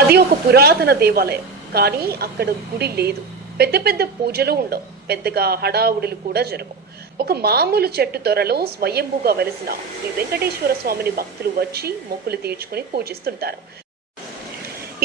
అది ఒక పురాతన దేవాలయం, కానీ అక్కడ గుడి లేదు. పెద్ద పెద్ద పూజలు ఉండవు, పెద్దగా హడావుడులు కూడా జరగవు. ఒక మామూలు చెట్టు త్వరలో స్వయంభూగా వెలిసిన శ్రీ వెంకటేశ్వర స్వామిని భక్తులు వచ్చి మొక్కులు తీర్చుకుని పూజిస్తుంటారు.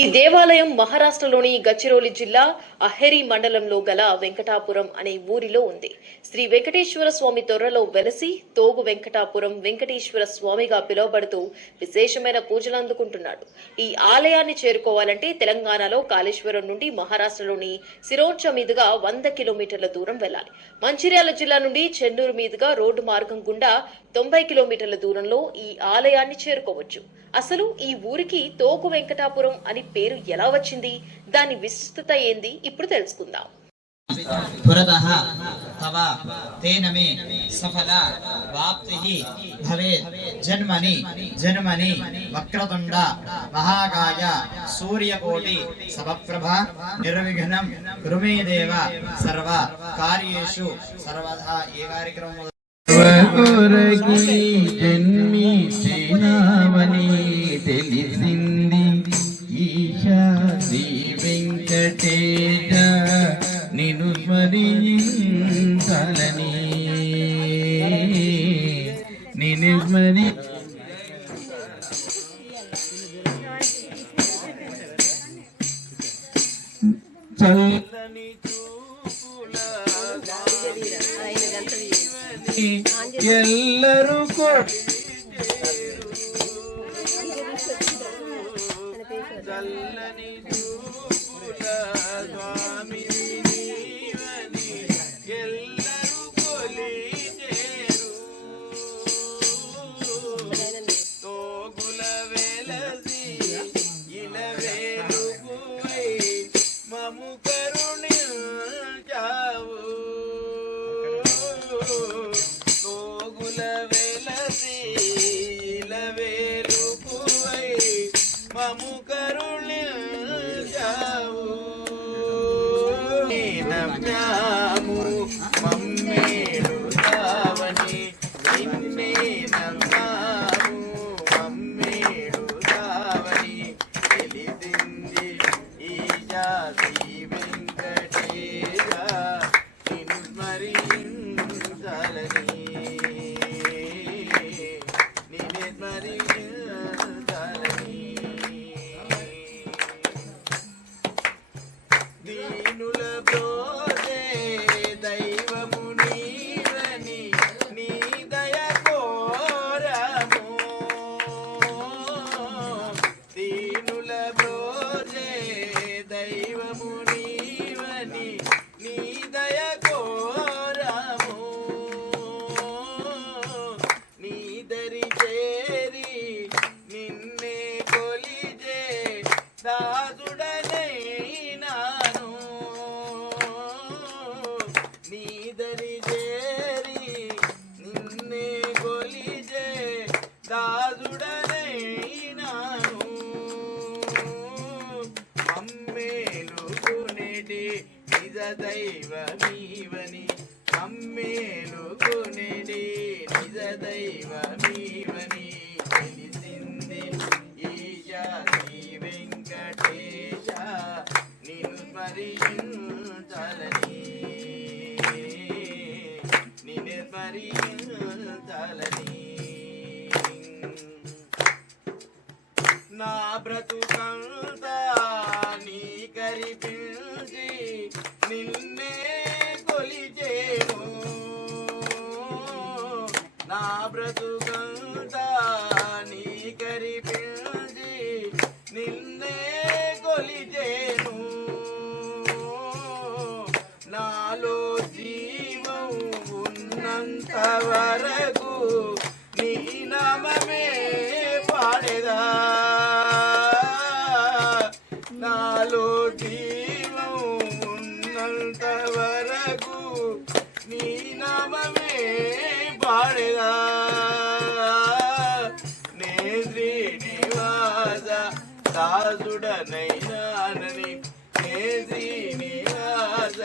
ఈ దేవాలయం మహారాష్ట్రలోని గచ్చిరోలి జిల్లా అహెరి మండలంలో గల వెంకటాపురం అనే ఊరిలో ఉంది. శ్రీ వెంకటేశ్వర స్వామి తొర్రలో వెలసి తోగు వెంకటాపురం వెంకటేశ్వర స్వామిగా పిలువబడుతూ విశేషమైన పూజలు అందుకుంటున్నాడు. ఈ ఆలయాన్ని చేరుకోవాలంటే తెలంగాణలో కాళేశ్వరం నుండి మహారాష్ట్రలోని సిరోంచ మీదుగా 100 కిలోమీటర్ల దూరం వెళ్లాలి. మంచిర్యాల జిల్లా నుండి చెన్నూరు మీదుగా రోడ్డు మార్గం గుండా 90 కిలోమీటర్ల దూరంలో ఈ ఆలయాన్ని చేరుకోవచ్చు. అసలు ఈ ఊరికి తోగు వెంకటాపురం అని పేరు ఎలా వచ్చింది, దాని విశిష్టత ఏంది ఇప్పుడు తెలుసుకుందాం. పురతః తవ తేన మే సఫల వాప్తిః భవేత్ జన్మని జన్మని వక్రతుండ మహాకాయ సూర్యకోటి సమప్రభ నిర్విఘ్నం కురు మే దేవ సర్వ కార్యేషు సర్వదా. ఏ కార్యక్రమం జన్మించినావని తెలిసింది ఈశా శ్రీ వెంకటేశ నిన్ను స్మరించాలని నిన్ను స్మరి చల్లని ఎల్లరూ చల్లని చూపుల స్వామి నీవని ఎల్లరూ కొలిచేరు తోగుల వెలసి ఇలవేలుగువై మము కరుణించావు. తోగుల వెలసి ఇలవేలుగువై మము కరుణించావు. నమ్యాము మమ్మేడు దావని నిన్నే నమ్మాము మమ్మేడు దావని తెలిసింది ఈశా శ్రీ వెంకటేశ నిన్ను స్మరించాలని నిన్నే స్మరించాలని. దీనుల బ్రోజే దైవము నీవని నీ దయ కోరము. దీనుల బ్రోజే దైవము నీవని నీ దయ కోరము. నీ దరి చేరి నిన్నే కొలిజే దాసుడనైనాను. నీ దరి చేరి నిన్నే కొలిజే దాసుడనైనాను. అమ్మేలుకునేటి నిజ దైవమీవని అమ్మేలుకునేటి నిజ దైవమీవని తెలిసింది ఈశా శ్రీ వెంకటేశ నిన్ను స్మరించాలని నిన్ను స్మరించాలని. నా బ్రతుకంతా నీ కరిపించి నిన్నే కొలిచేను. నా బ్రతుకంతా నీ కరిపించి నిన్నే కొలిచేను. నాలో జీవం ఉన్నంత వరకు నీ నామమే పాడేదా. నాలో జీవం ఉన్నంత వరకు నీ నామమే పాడేదా. నే శ్రీనివాస దాసుడనైనానని నే శ్రీనివాస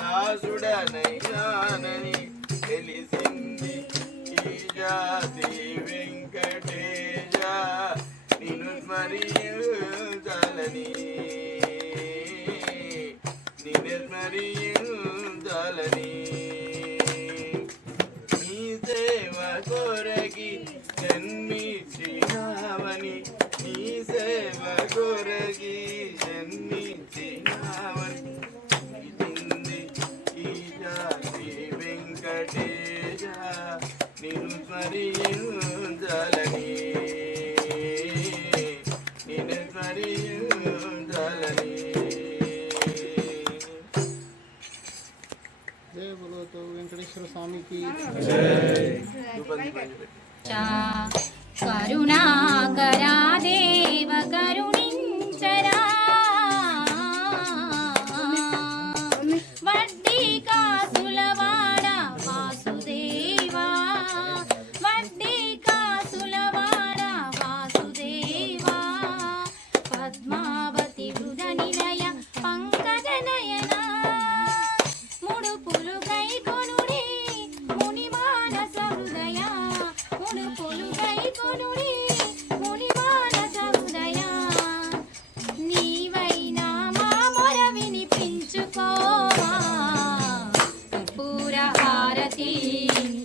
దాసుడనైనానని తెలిసింది ఈశా శ్రీ వెంకటేశ నిన్ను స్మరించాలని. స్మరించాలని నిన్ను స్మరించాలని నీ సేవ కొరకి జన్మించినావని నీ సేవ కొరకి జన్మించినావని ఇదింది ఈ జాతి వెంకటేశ నిన్ను స్మరించాలని నిన్ను స్మరించాలని जय बोलो तो वेंकटेश्वर स्वामी की కరుణాకరా దేవ కరుణించరా వడ్డీ కాసులవాడ వాసుదేవా వడ్డీ కాసులవాడ వాసుదేవా పద్మావతి హృద నిలయ పంకజ నయనా ముడుపులు గై కొనుడి ముని మానస హృదయ ముడుపులు గై కొనుడి ముని మానస హృదయ నీవైనా మా మొర వినిపించుకోవా కర్పూర హారతి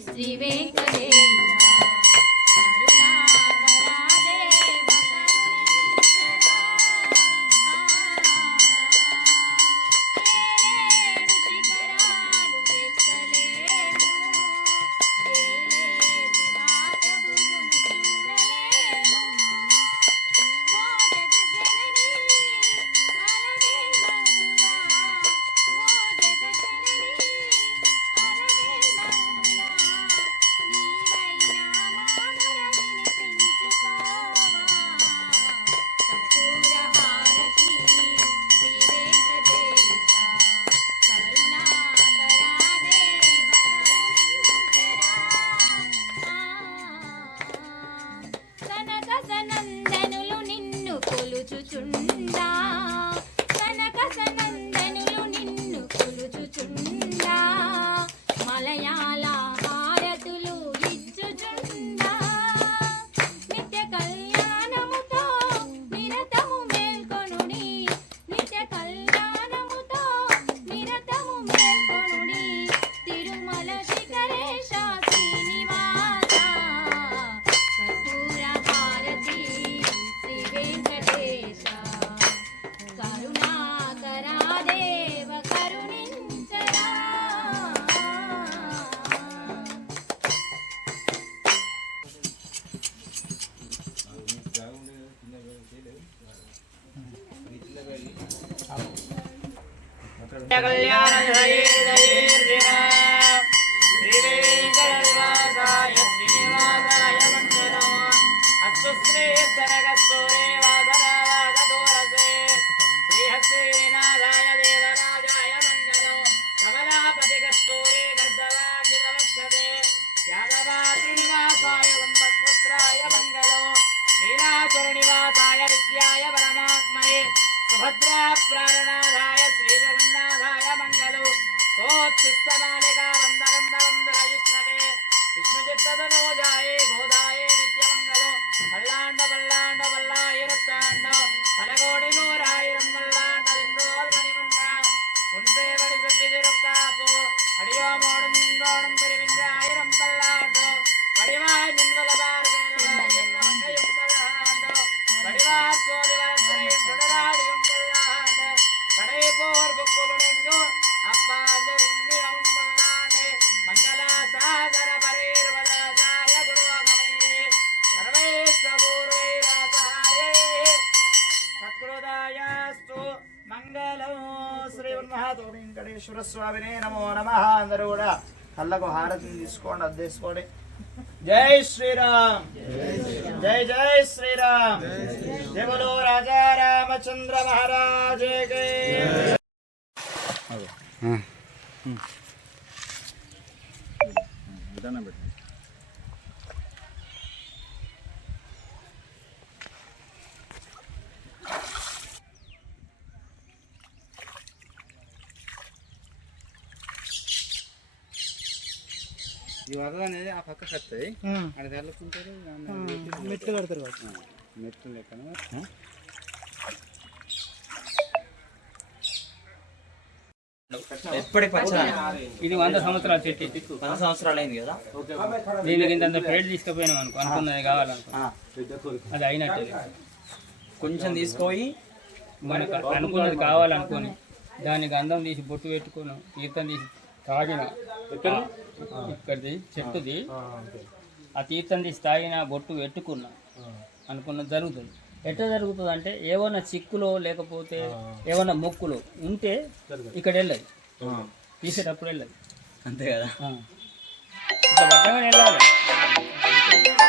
శ్రీ వెంకటేశ కరుణాకరా దేవ కరుణించరా ఏడేడు శిఖరాలు ఎక్కలేము ఏలేటి ఆటబుగును చూడలేము ఓ జగజ్జనని అలవేల్మంగా ఓ జగజ్జనని అలవేల్మంగా నీవైనా మా మొర వినిపించుకోవా కర్పూర హారతి శ్రీ వెంకటేశ కరుణాకరా దేవ కరుణించరా కనక సనందనులు నిన్ను కొలుచుచుండా కనక సనందనులు నిన్ను కొలుచుచుండా మలయాళ హారతులు ఇచ్చుచుండా నిత్య కళ్యాణముతో నిరతము మేల్కొనుడి నిత్య కళ్యాణముతో నిరతము మేల్కొనుడి తిరుమల శిఖరేశ శ్రీనివాస కర్పూర హారతి శ్రీ వెంకటేశ కరుణాకరా దేవ కరుణించరా కళ్యాణ శ్రీవేంకటనివాసాయ శ్రీనివాసాయ మంగళం అస్తు శ్రీ సరగస్తూరే వాసనావాగదోరసే శ్రీహస్తిగిరినాథాయ దేవరాజాయ మంగళం కమలాపతి కస్తూరే గర్ధవాగిరవక్షతే యాదవాత్రినివాసాయ సంపత్పుత్రాయ మంగళం నీలాచరనివాసాయ విద్యాయ పరమాత్మనే సుభద్రా ప్రాణనాథాయ శ్రీజగన్నాథాయ మంగళం కోత్తిష్టమాలికా వందవందవందరయుష్ణవే విష్ణుచిత్తదనోజాయే గోదాయే నిత్యమంగళం పల్లాండ పల్లాండ పల్లాయిరత్తాండ పలకోడి నూరాయిరం మల్లాండ దిండోల్ మణిమండ ఉంసేవడి సుట్టిదిరుక్కాపు అడియోమోడు నిండోడం పిరివింద్రాయిరం పల్లాండు వడివాయ్ నిన్వలబార్వేలువాయ్యం పల్లాండు వడివార్ సోదివరత్రయం సుడరాడియం పల్లాండు పడై పోర్ బుక్కులుడెంగు అప్పాంజలిన్నియం పల్లాండే మంగళా సాగర పరైర్వదాచార్య పురోగమై సర్వై సపూర్వైరాచార్యై సత్కృతాయాస్తు మంగళం శ్రీ మహాతో వెంకటేశ్వర స్వామినే నమో నమః. అందరూ కూడా కళ్ళకు హారతిని తీసుకోండి, అద్దేసుకోండి. జై శ్రీరామ్, జై జై శ్రీరామ్, జయ బోలో రాజా రామచంద్ర మహారాజ్ కి. ఈ వరద అనేది ఆ పక్క కత్తాయి అక్కడ తెల్లుకుంటారు మెట్లు కడతారు మెట్లు లెక్కన ఎప్పటి పచ్చడి ఇది 100 సంవత్సరాల చెట్టు. 10 సంవత్సరాలు అయింది కదా. దీనికి ఇంత ప్లేట్ తీసుకుపోయినాం అనుకో, అనుకున్నది కావాలనుకో అది అయినట్టే. కొంచెం తీసుకుపోయి మనకు అనుకున్నది కావాలనుకొని దానికి గంధం తీసి బొట్టు పెట్టుకుని తీర్థం తీసి తాగిన ఇక్కడిది చెట్టుది ఆ తీర్థం తీసి తాగిన బొట్టు పెట్టుకున్నా అనుకున్నది జరుగుతుంది. ఎట్లా జరుగుతుంది అంటే ఏమన్నా చిక్కులో లేకపోతే ఏమన్నా మొక్కులో ఉంటే ఇక్కడ వెళ్ళదు, తీసేటప్పుడు వెళ్ళదు. అంతే కదా. ఇట్లా పట్టగానే వెళ్ళాలి.